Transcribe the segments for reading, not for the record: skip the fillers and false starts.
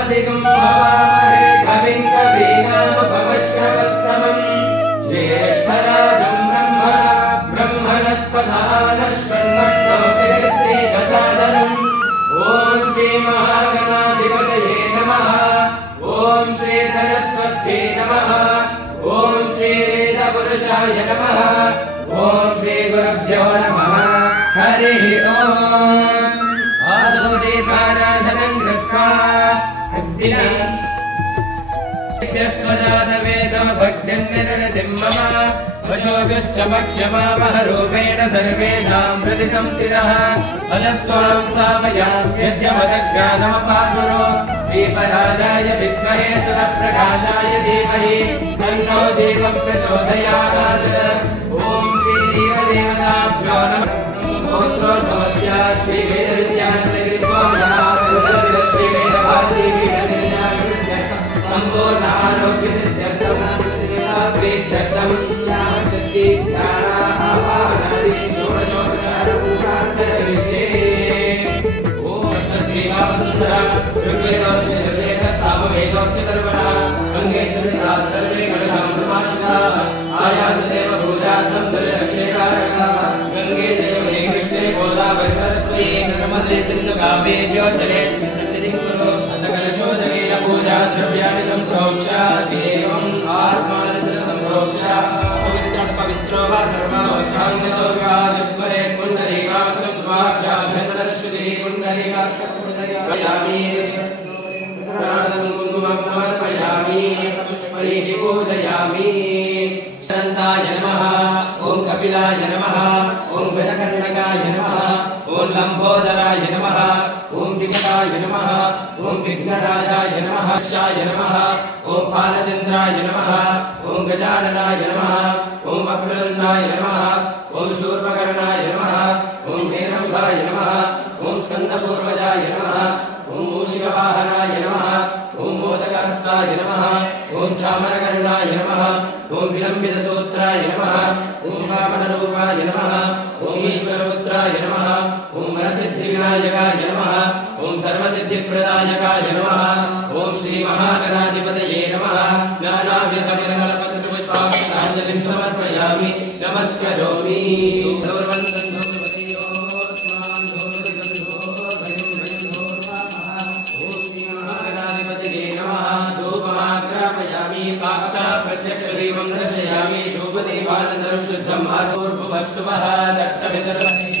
सामधिकं हवामहे कविं कवीनामुपमश्रवस्तमम् ज्येष्ठराजं ब्रह्मणस्पदान शृण्वन्नोतिभिश्रीदसादनम् ॐ श्रीमहागणाधिपतये नमः ॐ श्री सरस्वत्यै नमः ॐ श्री वेदपुरुषाय नमः ॐ श्री गुरुभ्यो नमः हरिः ॐ आदुदीपाराधनं कृत्वा स्वजातवेदो भक्तिर्निर्णतिं मम वशोगश्च मक्ष्यमामहरूपेण सर्वेषां प्रति संस्थितः अजस्त्वां स्थापयाम्यद्यमदज्ञानमपाकुरो दीपराजाय विद्महे सुरप्रकाशाय धीमहि तन्नो दीपः प्रचोदयात् ॐ श्रीदेवदेवताभ्यो नमः गोत्रोद्भवस्य संपूर्ण आरोग्य सिद्ध्यर्थं प्रीत्यर्थं शक्ति ज्ञानाभावनादि षोडशोपचारपूजार्चयिष्ये ॐ तद्देवावसुन्धरा ऋग्वेदोऽक्षरवेद सामवेदोऽक्षरवर्णा गङ्गे सन्निधा सर्वे कलशां समाश्रिताः आयातु देवभूजार्थं दुर्लक्षेकारकाः गङ्गे देवमे कृष्णे गोदावरि सरस्वती नर्मदे सिन्धु कावेर्यो जलेऽस्मिन् सन्निधिं कुरु कलशोदकेन पूजा द्रव्याणि सम्प्रोक्ष्य एवम् आत्मानं सम्प्रोक्ष्य पवित्रो वा सर्वावस्थाङ्गतो विस्मरे पुण्डरीकाक्षं स्वाक्षाभ्यन्तरश्रुतिः पुण्डरीकाक्षं पूजयामि कुङ्कुमं समर्पयामि पुष्पैः पूजयामि अनन्ताय नमः ॐ कपिलाय नमः ॐ गजकर्णकाय नमः ॐ लम्बोदराय नमः ॐ विकटाय नमः ॐ विघ्नराजाय नमः क्षाय नमः ॐ बालचन्द्राय नमः ॐ गजाननाय नमः ॐ वक्रतुण्डाय नमः ॐ शूर्पकर्णाय नमः ॐ हेरम्बाय नमः ॐ स्कन्दपूर्वजाय नमः ॐ मूषिकवाहनाय नमः ॐ मोदकहस्ताय नमः ॐ चामरकर्णाय नमः ॐ विलम्बितसूत्राय नमः ॐ वामनरूपाय नमः ॐ ईश्वरपुत्राय नमः ॐ वरसिद्धिविनायकाय नमः ॐ सर्वसिद्धिप्रदायकाय नमः ॐ श्रीमहागणाधिपतये नमः नानाविधकमलपत्रपुष्पाक्षताञ्जलिं समर्पयामि नमस्करोमि प्रत्यक्षदैवं दर्शयामि शोभदीपानन्दं शुद्धम् आचोर्भुवस्सुवः दक्षभितर्वहे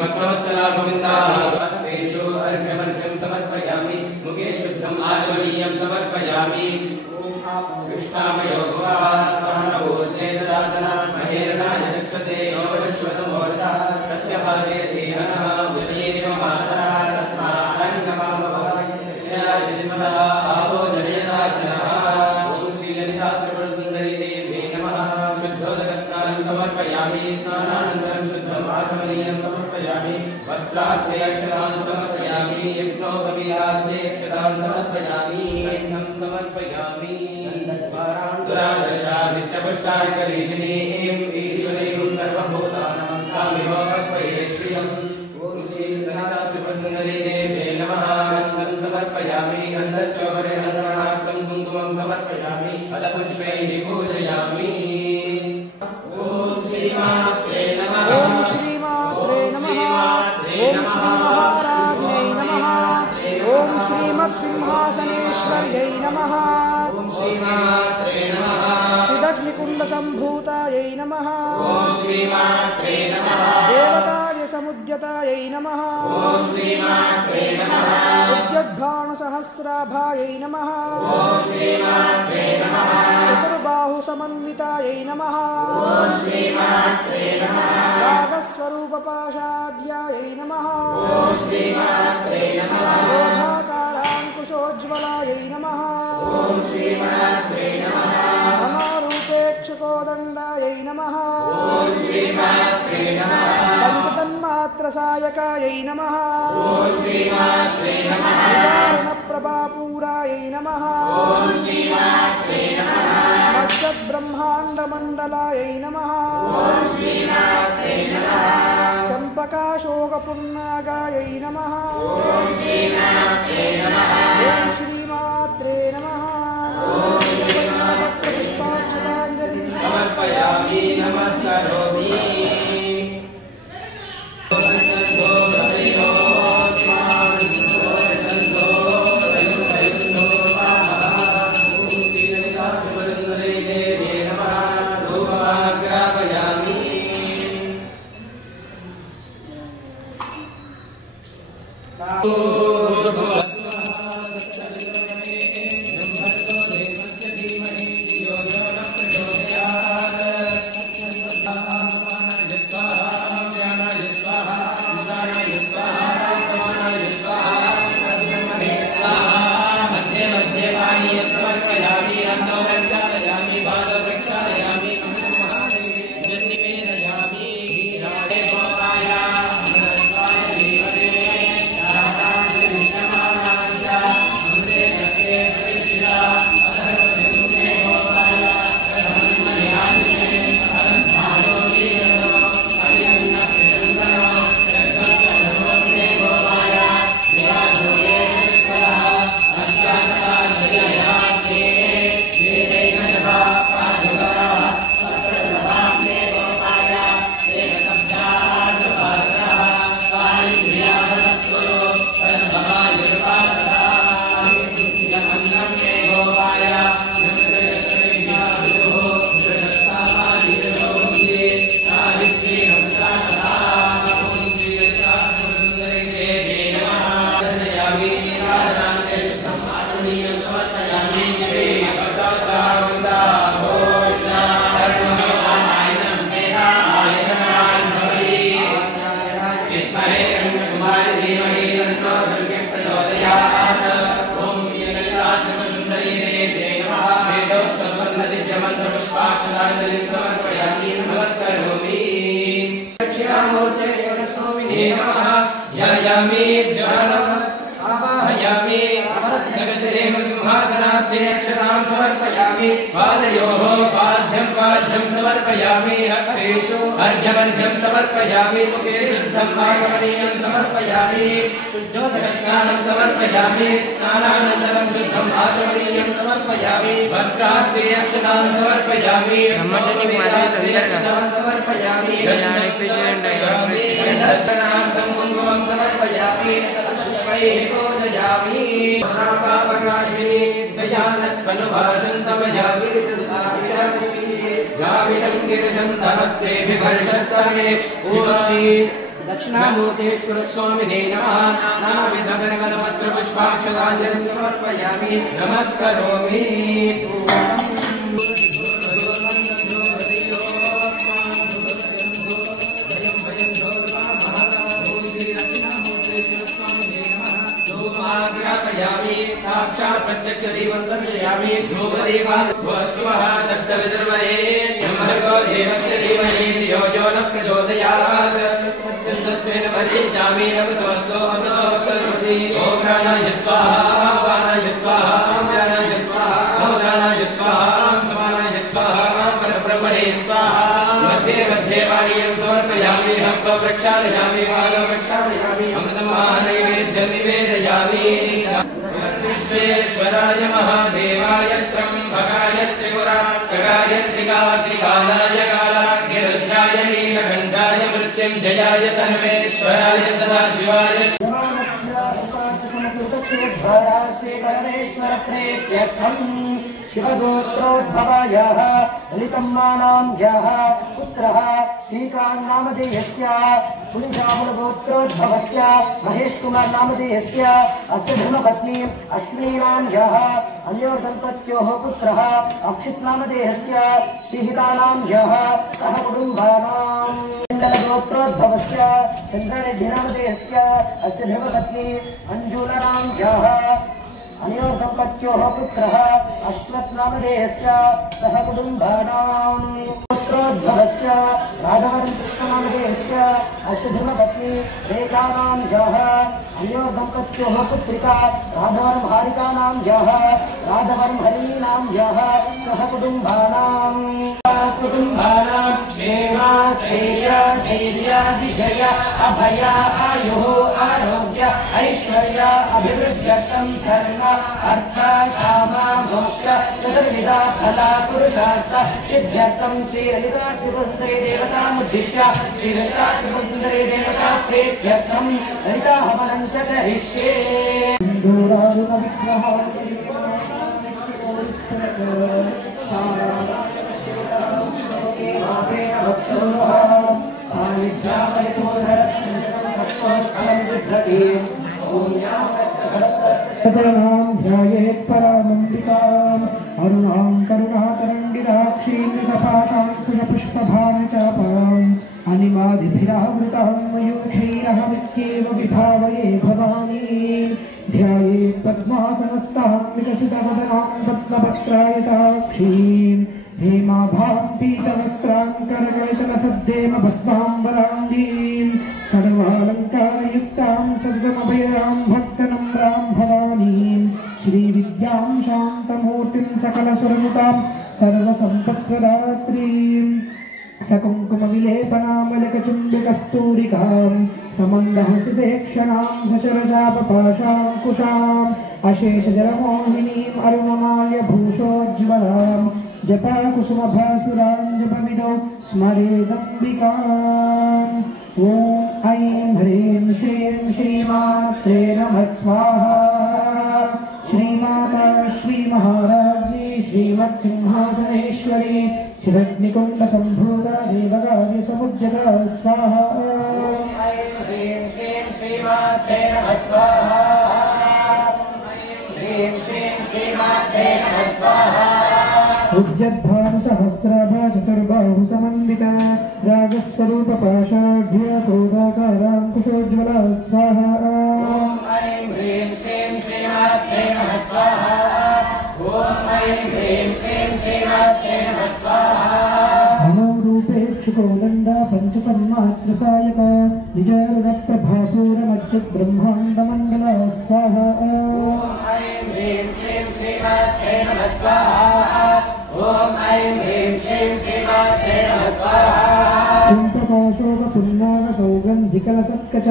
भक्तवत्सला गोविन्दा वासेषु अर्घ्यमर्घ्यं समर्पयामि मुखे शुद्धम् आचमनीयं समर्पयामि कृष्णामयो भुवात्मानवोचेतदातना महेरणाय चक्षसे योगश्वतमोरसः तस्य भागे धीरनः विषयेव मातरः तस्मान्नमामभवाय निर्मलः आवो जयदाशनः ॐ श्रीललितात्रिपुरसुन्दरी देव्यै नमः शुद्धोदकस्नानं समर्पयामि स्नानानन्तरं शुद्धम् आचमनीयं समर्पयामि वस्त्रार्थयक्षतां समर्पयामि यज्ञोपवीतार्थयक्षतां समर्पयामि गन्धं समर्पयामि नित्यपुष्टाङ्गरीशिनीं ईश्वरीं सर्वभूतानां तामिव कल्पये श्रियम् ॐ श्रीललितात्रिपुरसुन्दरी देव्यै नमः गन्धं समर्पयामि गन्धस्योपरि हरणार्थं कुङ्कुमं समर्पयामि अथ पुष्पैः पूजयामि ॐ श्रीमात्रे नमः ॐ श्रीमात्रे नमः ॐ श्रीमहाराज्ञै नमः ॐ श्रीमत्सिंहासनेश्वर्यै नमः ॐ श्रीमात्रे नमः चिदग्निकुण्डसम्भूतायै नमः ॐ श्रीमात्रे नमः देवकार्यसमुद्यतायै नमः ॐ श्रीमात्रे नमः उद्यद्भानुसहस्राभायै नमः ॐ श्रीमात्रे नमः चतुर्बाहुसमन्वितायै नमः ॐ सर्वपाशाढ्यायै नमः। ॐ श्रीमात्रे नमः। क्रोधाकाराङ्कुशोज्ज्वलायै नमः। ॐ श्रीमात्रे नमः। अमारूपेक्षकोदण्डायै नमः। ॐ श्रीमात्रे नमः। पञ्चतन्मात्रसायकायै नमः। ॐ श्रीमात्रे नमः। निवारणप्रभापूरायै नमः। ॐ श्रीमात्रे नमः। मज्जद्ब्रह्माण्डमण्डलायै नमः। ॐ श्रीमात्रे नमः। चम्पकाशोकपुन्नागायै नमः। ॐ श्रीमात्रे नमः। ॐ श्रीमात्रे नमः। पुष्पाक्षताञ्जलिं समर्पयामि नमस्करोमि। समर्पयामि हस्तेषु अर्घ्यमर्घ्यं समर्पयामि मुखे शुद्धं आचमनीयं समर्पयामि शुद्धोदकस्नानं समर्पयामि स्नानानन्तरं शुद्धं आचमनीयं समर्पयामि वस्त्रार्थे अक्षतां समर्पयामि समर्पयामि दर्शनार्थं कुङ्कुमं समर्पयामि पुष्पैः पूजयामि पापकाशिनी दयानस्पनुभाषन्तमयामि गाविशङ्गिरिशन्तमस्ते विभर्षस्तवे ऊर्षि दक्षिणामूर्तेश्वर स्वामिने नमः नानाविधगणगणपत्रपुष्पाक्षताञ्जलिं समर्पयामि नमस्करोमि साक्षात् प्रत्यक्ष दीपं दर्शयामि ध्रुवदेवास्वः तत्सवितुर्वरेण्यं भर्गो देवस्य धीमहि धियो यो न प्रचोदयात् सत्यं सत्त्वेन परिज्ञामि न कृतवस्तो अमृतोऽस्तर्वसि ॐ प्राणाय स्वाहा वाणाय स्वाहा व्यानाय स्वाहा मौदानाय स्वाहा समानाय स्वाहा परब्रह्मणे स्वाहा मध्ये मध्ये वाणीयं समर्पयामि हस्तो प्रक्षालयामि पादौ प्रक्षालयामि अमृतमहानैवेद्यं निवेदयामि विश्वेश्वराय महादेवाय त्र्यम्बकाय त्रिपुरान्तकाय त्रिकाग्निकालाय कालाग्निरुद्राय नीलकण्ठाय मृत्युञ्जयाय सर्वेश्वराय सदाशिवाय श्रीकरणेश्वर प्रेत्यर्थम् शिवगोत्रोद्भवायाः ललितम्मानाम्याः पुत्रः श्रीकान्नामधेयस्य पुलिजामुलगोत्रोद्भवस्य महेश कुमार नामधेयस्य अस्य धर्मपत्नी अश्विनीनाम्याः अन्योर्दम्पत्योः पुत्रः अक्षित नामधेयस्य श्रीहितानाम्याः सह कुटुम्बानां मण्डलगोत्रोद्भवस्य चन्द्रारेड्डी नामधेयस्य अस्य धर्मपत्नी अञ्जुलनाम्याः अनयोर्दम्पत्योः पुत्रः अश्वत् नामधेयस्य सह कुटुम्बानाम् पुत्रोद्भवस्य राघवन् कृष्णनामधेयस्य अस्य धर्मपत्नी रेखानाम्याः अनयोर्दम्पत्योः पुत्रिका राघवन् हारिकानाम्याः राघवन् हरिणीनाम्याः सह कुटुम्बानाम् क्षेमस्थैर्य विजय अभय आयुः आरोग्य ऐश्वर्य अभिवृद्ध्यर्थं धर्म अर्थ काम मोक्ष चतुर्विधा फल पुरुषार्थ सिद्ध्यर्थं श्रीललितात्रिपुरसुन्दरी देवतामुद्दिश्य श्रीललितात्रिपुरसुन्दरी देवता प्रीत्यर्थं ललिताहवनं च करिष्ये। ध्यायेत् परामम्बिकाम् अरुणां करुणातरङ्गिताक्षीं कृतपाशाङ्कुशपुष्पभानुचापाम् अनिमादिभिरावृतां मयूखैरहमित्येव विभावये भवानीं ध्यायेत् पद्मासनस्तां विकसितवदनां पद्मपत्रायताक्षीं हेमाभां पीतवस्त्रां करकलितलसद्देम पद्माम्बराङ्गीं सर्वालङ्कारयुक्तां सद्गमभयां भक्तनम्रां भवानीं श्रीविद्यां शान्तमूर्तिं सकलसुरनुतां सर्वसम्पत्प्रदात्रीं सकुङ्कुमविलेपनामलकचुम्बिकस्तूरिकां समन्दहसितेक्षणां सशरजापपाशाङ्कुशाम् अशेषजलमोहिनीम् अरुणमाल्य भूषोज्ज्वलाम् जपाकुसुमभासुरां जपविदौ स्मरेदम्बिकाम् ॐ ऐं ह्रीं श्रीं श्रीमात्रे नमः स्वाहा। श्रीमाता श्रीमहाराज्ञी श्रीमत्सिंहासनेश्वरी चिदग्निकुण्डसम्भूता देवकार्यसमुद्यता स्वाहा। ऐं ह्रीं श्रीं श्रीमात्रे नमः स्वाहा। ह्रीं श्रीं श्रीमात्रे नमः स्वाहा। उज्जद्भानुसहस्राभा चतुर्बाहु समन्विता रागस्वरूपपाशाढ्यकोदाकाराङ्कुशोज्ज्वला स्वाहा। ऐं ह्रीं श्रीं श्रीमात्रे नमः स्वाहा। ॐ ऐं ह्रीं श्रीं श्रीमात्रे नमः स्वाहा। मनोरूपेक्षुकोदण्डा पञ्चतन्मात्रसायका निजारुणप्रभापूरमच्युतब्रह्माण्डमण्डला स्वाहा। ऐं ह्रीं श्रीं श्रीमात्रे नमः स्वाहा। ॐ ऐं ह्रीं श्रीं श्रीमात्रे नमः स्वाहा। चम्पकाशोकपुन्नागसौगन्धिकलसत्कच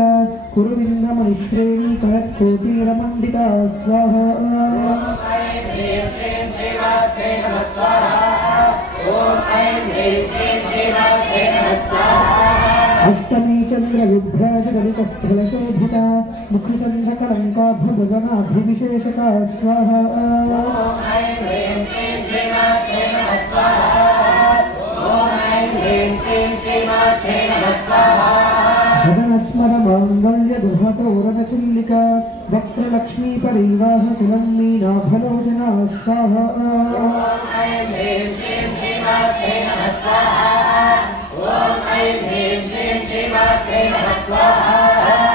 कुरुविन्दमणिश्रेणी करत्कोटीरमण्डिता स्वाहा। ऐं ह्रीं श्रीं श्रीमात्रे नमः स्वाहा। ॐ ऐं ह्रीं श्रीं श्रीमात्रे नमः स्वाहा। अष्टमी चन्द्रविभ्राजगलितस्थलशोभिता मुखचन्द्रकलङ्काभुवनाभिविशेषका स्वाहा। ऐं ह्रीं श्रीं श्रीमात्रे नमः स्वाहा। ॐ ऐं ह्रीं श्रीं श्रीमात्रे नमः स्वाहा। भगनस्मरमाङ्गल्यगृहतोरणचिल्लिका वक्त्रलक्ष्मीपरिवाहचलन्मीनाभलोचना स्वाहा। ऐं ह्रीं श्रीं श्रीमात्रे नमः स्वाहा। ॐ ऐं ह्रीं श्रीं श्रीमात्रे नमः स्वाहा।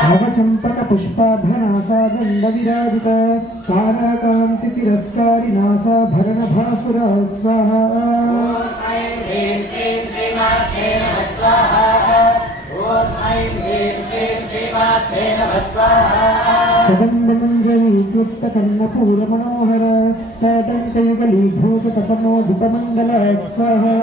भवचम्पकपुष्पाभनासा दण्डविराजिता ताराकान्तितिरस्कारिनासा भरणभासुरा स्वाहा। ऐं ह्रीं श्रीं श्रीमात्रे नमः स्वाहा। ॐ ऐं ह्रीं श्रीं श्रीमात्रे नमः स्वाहा। कदम्बमञ्जरीकृप्तकर्णपूरमनोहर तदन्तयुगलीभूततपनोदुपमण्डला स्वाहा।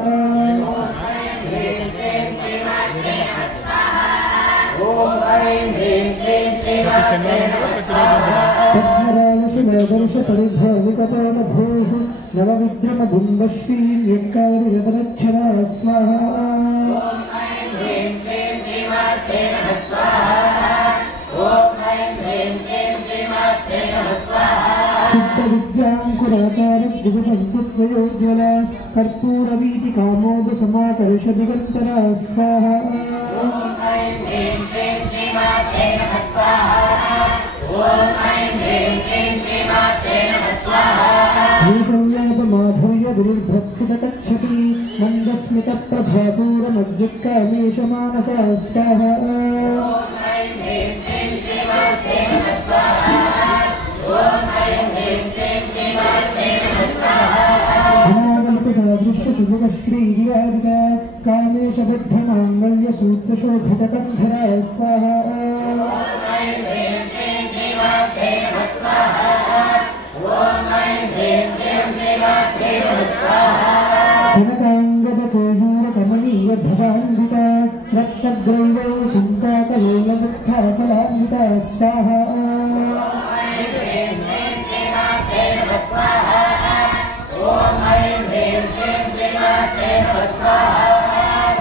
पद्मराजशिलादर्शपरिभ्रविकपालभूः नवविद्रमबुम्बश्रीं यक्कारिरदरच्छरा स्वाहा। चित्तविद्याङ्कुराकारद्युगपद्युद्वयोज्ज्वला कर्पूरवीतिकामोदसमाकर्षदिगन्तरा स्वाहा। भूषव्यापमाधुर्य गुरुर्भत्सुतगच्छति मन्दस्मितप्रभापूरमज्जत्कामेशमानसा स्वाहा सादृश्यशुभश्रीविराजिता कामेशबद्धमाङ्गल्यसूत्रशोभितकन्धरा स्वाहा कनकाङ्गदकेयूरकमनीयध्वजान्विता रक्तग्रैवो चिन्ताकलोलमुक्ताचलान्विता स्वाहा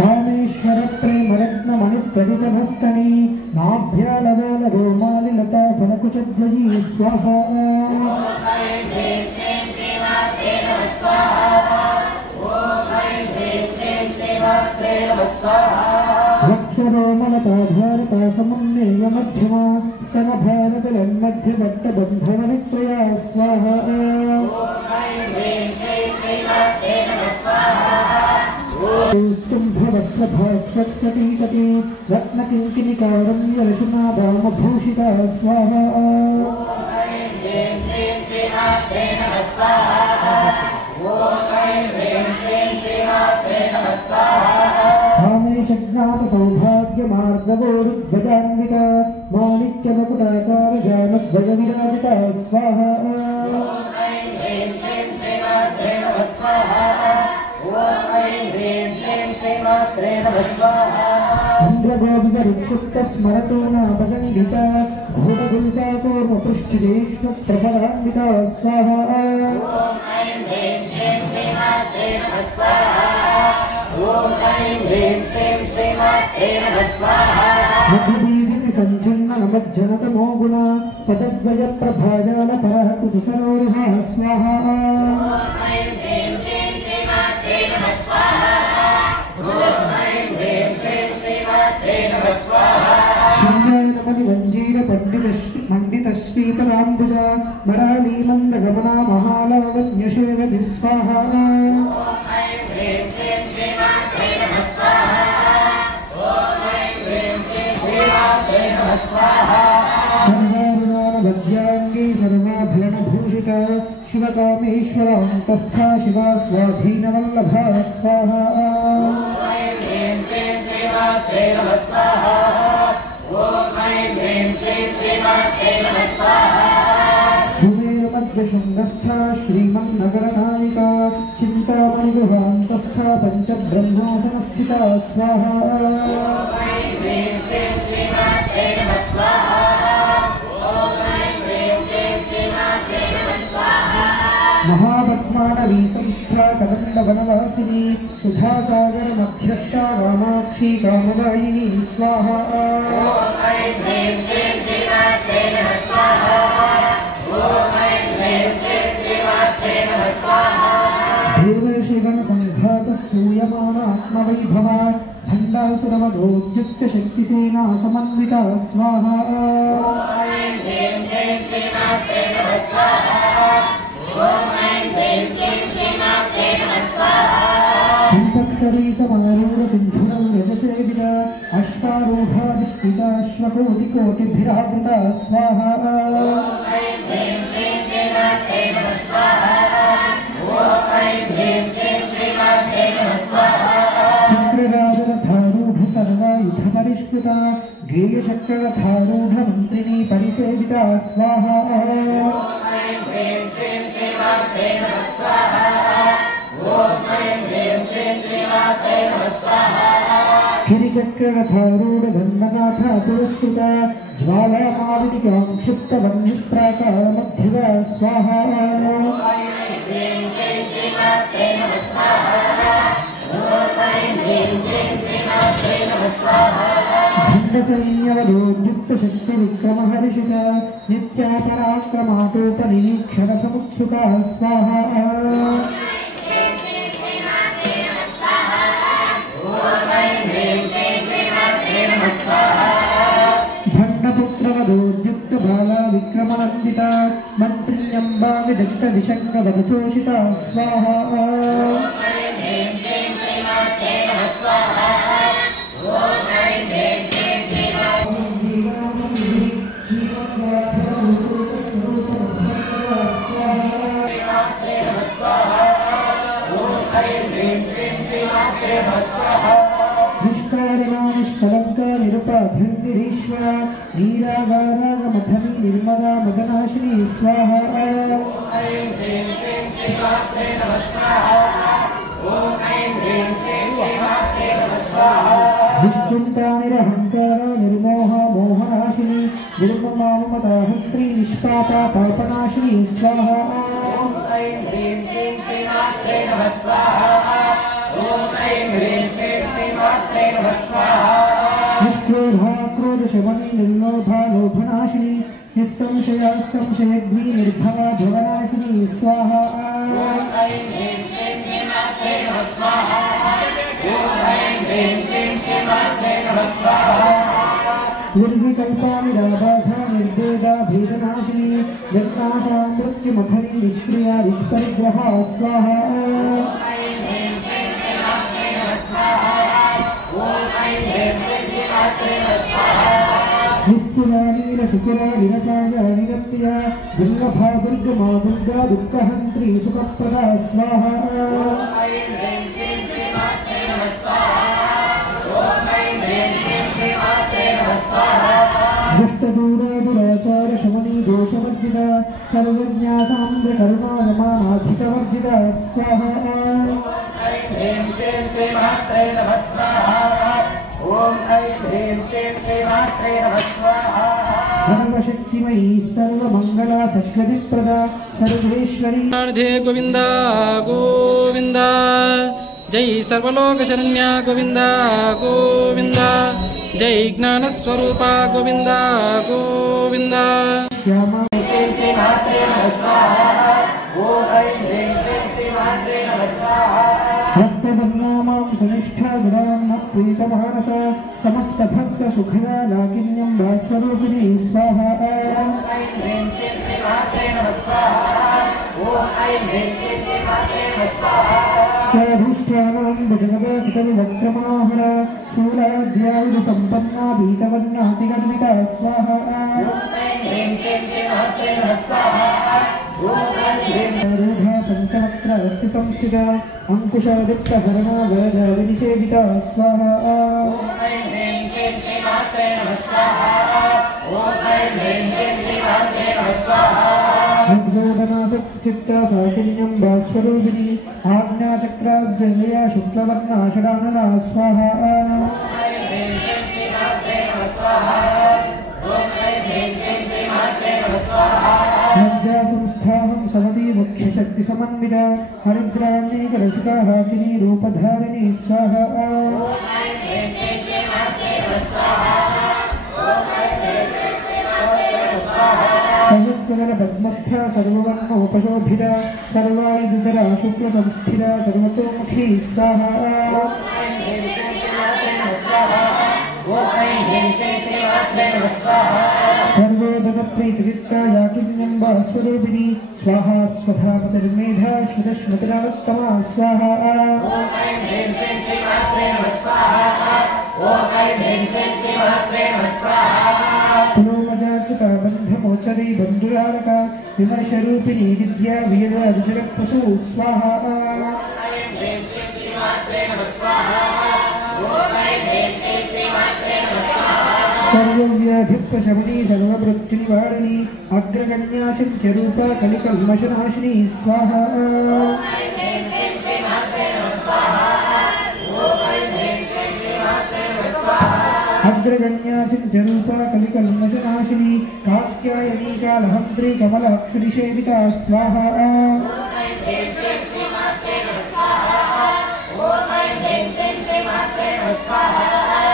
कामेश्वरप्रेमरत्नमणिप्रदितमस्तनी नाभ्यालवालरोमालिलता फलकुचज्जयी स्वाहा वक्षरोमलताधारता समन्नेयमध्यमा स्तनभारतलन्मध्यभट्टबन्धवनित्रया स्वाहा स्तुम्भवस्त्रभास्वत्कटीकटी रत्नकिङ्किणिकारम्यरशुनादामभूषिता स्वाहा कामेशज्ञातसौभाग्यमार्गवोरुध्वजान्विता माणिक्यमकुटाकारजानध्वजविराजिता स्वाहा इन्द्रगोविदरुक्षुप्तस्मरतो नापजङ्गिता घोटगुल्फाकोर्मपृष्ठिजेष्णुप्रपदान्विता स्वाहा मध्यदीधिसञ्छन्नमज्जनतमो गुणा पदद्वयप्रभाजालपरः कुतुसरोरुहा स्वाहा मण्डितश्रीपदाम्बुजा मरालीमन्दगमना महालावन्यशेवति स्वाहा सर्वारुणानवद्याङ्गी सर्वाभरणभूषिता शिवकामेश्वरान्तस्था शिवा स्वाधीनवल्लभा स्वाहा सुमेरमध्यशृङ्गस्था श्रीमन्नगरनायिका चिन्तामणिगृहान्तस्था पञ्चब्रह्मासनस्थिता स्वाहा महापद्मानवी संस्था कदम्बवनवासिनी सुधासागरमध्यस्था वामाक्षी कामदायिनी स्वाहा देवर्षिगणसङ्घातस्तूयमानात्मवैभवा भण्डासुरवधोद्युक्तशक्तिसेना समन्विता स्वाहा संपत्करी समारूढ सिन्धुरं यजसेविता अश्वारूढाधिष्ठिताश्वकोटिकोटिभिरावृता स्वाहा चक्रराजरथारूढ सर्वायुधपरिष्कृता गेयचक्ररथारूढ मन्त्रिणी परिसेविता स्वाहा गिरिचक्ररथारूढ गन्धनाथा पुरस्कृता ज्वालामालिनिकां क्षिप्तवह्निप्राकामध्यवा स्वाहा भण्डसैन्यवधोद्युक्तशक्तिविक्रमहर्षिता नित्यापराक्रमाटोपनिरीक्षणसमुत्सुका स्वाहा भण्डपुत्रवधोद्युक्तबाला विक्रमनन्दिता मन्त्रिण्य अम्बा विदचित विशङ्गवदतोषिता स्वाहा निष्कारणा निष्कलंका निरुपाभ्यंतिरीश्वरा नीरागारागमथनी निर्मदा मदनाशिनी स्वाहा निश्चिंता निरहंकारा निर्मोहा मोहनाशिनी निर्ममामदाहत्री निष्पाता पापनाशिनी स्वाहा निष्क्रोधा क्रोधशमनी निर्लोभा लोभनाशिनी निस्संशया संशयग्नि निर्भवा भवनाशिनी स्वाहा निर्विकल्पा निराबाधा निर्वेदा भेदनाशिनी निर्नाशा मृत्युमथनी निष्क्रिया निष्परिग्रहा स्वाहा निस्तुला नीलशुकुला निरकाया निरत्या दुर्लभा दुर्गमा दुर्गा दुःखहन्त्री सुखप्रदा स्वाहा दुष्टदूरा दुराचार शमनी दोषवर्जिता सर्वज्ञा साम्र करुणा समानाधिकवर्जिता स्वाहा सर्वशक्तिमयी सर्वमंगला सद्गतिप्रदा सर्वेश्वरी गोविंद गोविंद जय सर्वलोकशरण्य गोविंद गोविंद जय ज्ञानस्वरूप गोविंद गोविंद श्यामा भक्तजन्नामां सनिष्ठा गुणान्मत्प्रीतमानस समस्त भक्त सुखया लाकिन्यं भास्वरूपिणी स्वाहा स्वाधिष्ठानां भजनदा चितविवक्रमणोहरा शूलाद्यायुध सम्पन्ना पीतवर्णातिगर्विता स्वाहा रूढा पंचवक्र अस्ति संस्थिता अंकुशादित्यहरणा वरदा विनिषेविता स्वाहा उद्बोधना सच्चित्रा साकिन्यं भास्वरूपिणी आज्ञाचक्राब्जया शुक्लवर्णा षडानना स्वाहा लज्जा संस्थानं समति मुख्य शक्ति समन्विता हरिद्राणीकरसिका हाकिनी रूपधारिणी स्वाहा सहस्रदल पद्मस्था सर्ववर्णोपशोभिता सर्वायुधरा शुक्ल संस्थिता सर्वतोमुखी स्वाहा सर्वोदनप्रीतचित्ता याकिन्यं भास्वरूपिणी स्वाहा स्वधा पतिर्मेधा श्रुतश्रुतिरात्तमा स्वाहा पुलोमजाचिता बन्धमोचरी बन्धुरालका विमर्शरूपिणी विद्या वियदा विजगत्पशु स्वाहा सर्वव्याधिप्रशमनी सर्वमृत्युनिवारिणी अग्रगण्या चिन्त्यरूपा कलिकल्मषनाशिनी स्वाहा अग्रगण्या चिन्त्यरूपा कलिकल्मषनाशिनी कात्यायनी कालहन्त्री कमलाक्षरिसेविता स्वाहा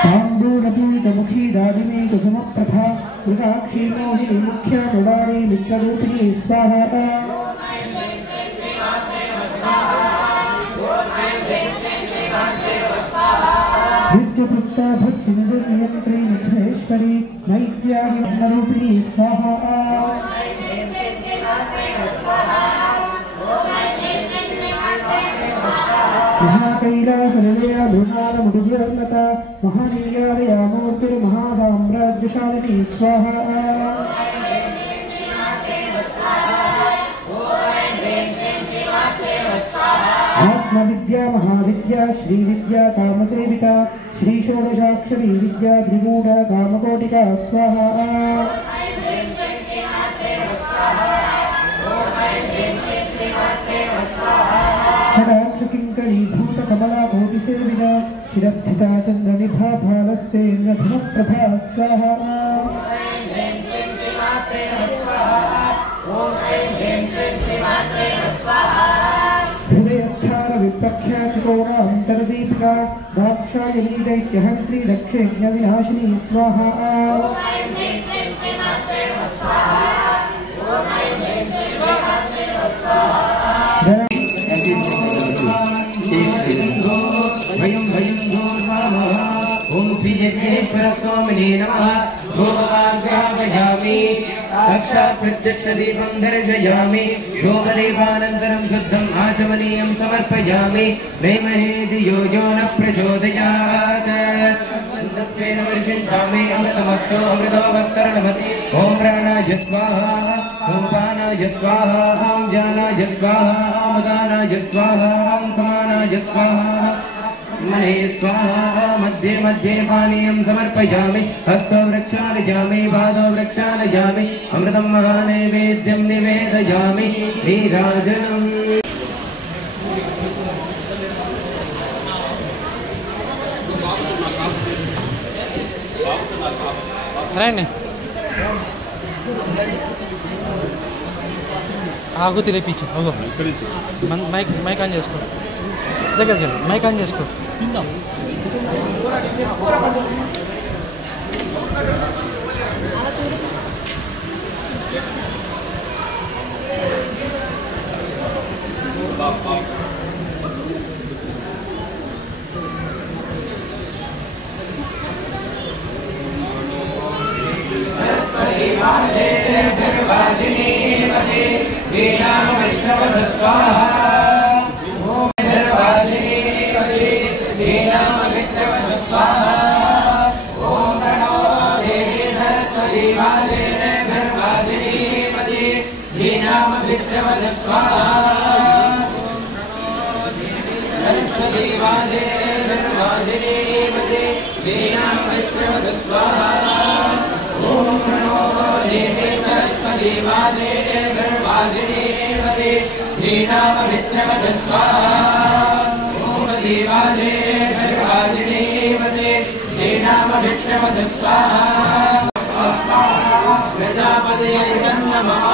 ताम्बूलपूरितमुखी दादिनी कुसुमप्रभा कृताक्षी मोहिनी मुख्या मुरारी मित्ररूपिणी स्वाहा नित्यतृप्ता भक्तिनियन्त्री निधनेश्वरी नैत्यादिरूपिणी स्वाहा महाकैलासनिलया मृणालमुदुर्लता महानीयालया मूर्तिर्महासाम्राज्यशालिनी स्वाहा आत्मविद्या महाविद्या श्रीविद्या कामसेविता श्रीषोडशाक्षरी विद्या त्रिगूढ कामकोटिका स्वाहा खडाक्षकिङ्करी भूतकमला कोटिसेविता शिरस्थिता चन्द्रनिभा भालस्तेन्द्रधनुप्रभा स्वाहा हृदयस्थान विप्रख्याचिकोणान्तरदीपिका दाक्षायणी दैत्यहन्त्री दक्षयज्ञविनाशिनी स्वाहा ओम श्री यज्ञेश्वर स्वामिने नमः धूपमाग्रापयामि साक्षात् प्रत्यक्ष दीपं दर्शयामि धूपदीपानन्तरं शुद्धम् आचमनीयं समर्पयामि देमहे धियो यो न प्रचोदयात् तत्त्वेन वर्षिञ्चामि अमृतमस्तु अमृतोपस्तरणमस्ति ओम प्राणाय स्वाहा ओम पानाय स्वाहा ओम ज्ञानाय स्वाहा ओम दानाय स्वाहा ओम समानाय स्वाहा महे स्वाहा मध्ये मध्ये पानीयं समर्पयामि हस्तो वृक्षालयामि पादो वृक्षालयामि अमृतं महानैवेद्यं निवेदयामि नीराजनम् आगो तेरे पीछे आगो माइक ऑन చేసుకో దగ్గరికి వెళ్ళు మైక్ ఆన్ చేసుకో తిందాం सरस्वती माते धर्वादिनी मते वीणां विष्णवद स्वाहा सरस्वती वादे निर्वादिनी मते वीणां विष्णवद स्वाहा ओम नमो देवी सरस्वती वादे निर्वादिनी मते वीणां विष्णवद स्वाहा ओम देवादे निर्वादिनी मते वीणां विष्णवद स्वाहा प्रजापतये नमः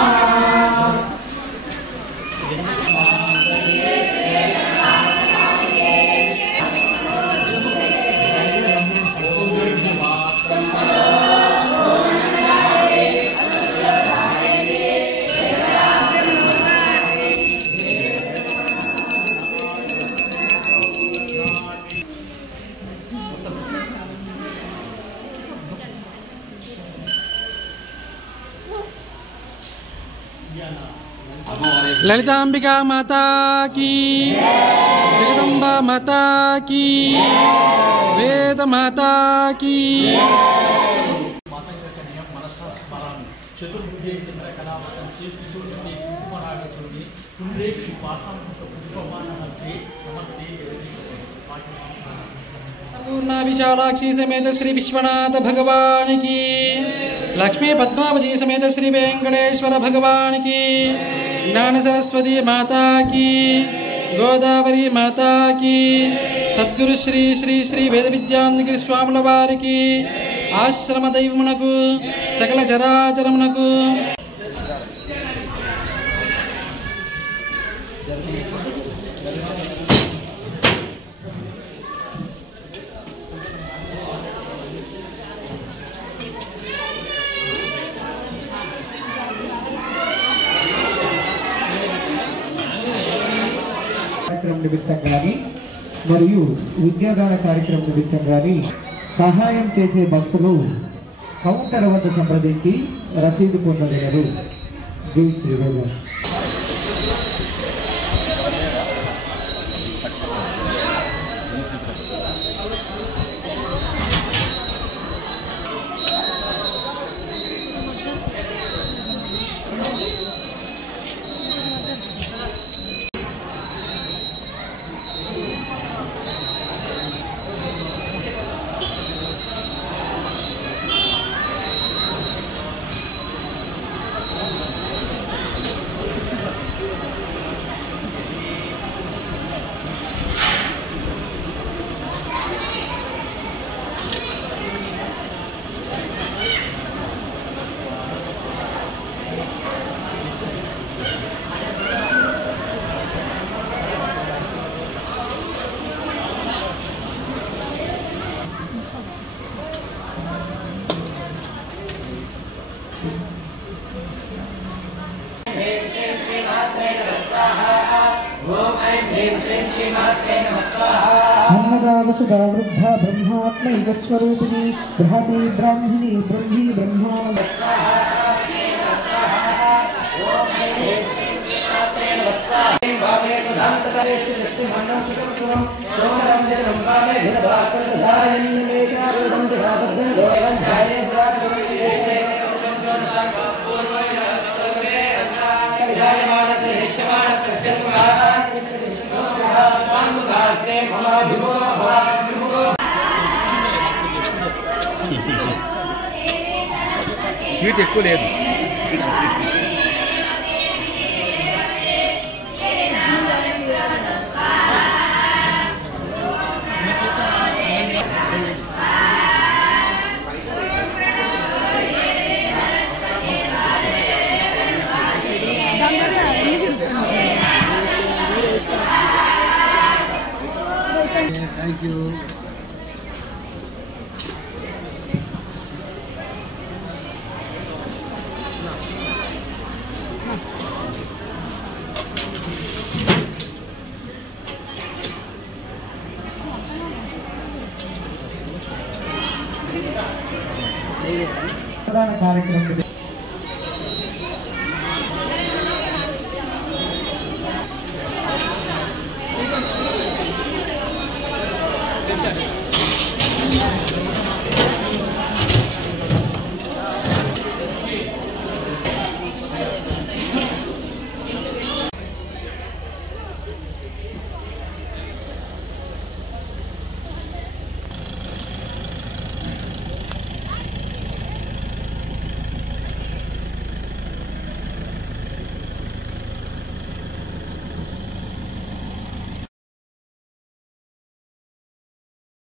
ललितांबिका माता की जगदम्बा माता की वेद माता की चतुर्भुजे चंद्रकलावतं श्रीकृष्णोदे उपरागचूर्णी कुंड्रेक्षु पाठांसु पुष्पमानहंसे नमस्ते पूर्णा विशालाक्षी समेत श्री विश्वनाथ भगवान की लक्ष्मी पद्मावती समेत श्री वेंकटेश्वर भगवान की ज्ञान सरस्वती माता की गोदावरी माता की सद्गुरु श्री श्री श्री वेद विद्यानगिरी स्वामुల వారికి ఆశ్రమ దైవమునకు సకల చరాచరమునకు నిమిత్తం కానీ మరియు ఉద్యోగాల కార్యక్రమం నిమిత్తం కానీ సహాయం చేసే భక్తులు కౌంటర్ వద్ద సంప్రదించి రసీదు పొందగలరు. జై శ్రీరామ్. अन्नदा वसुधा वृद्धा ब्रह्मात्मैक स्वरूपिणी बृहती ब्राह्मणी ब्रह्मी ब्रह्मा స్వీట్ ఎక్కువ లేదు. Thank you. ప్రధాన కార్యక్రమం Yes, sir.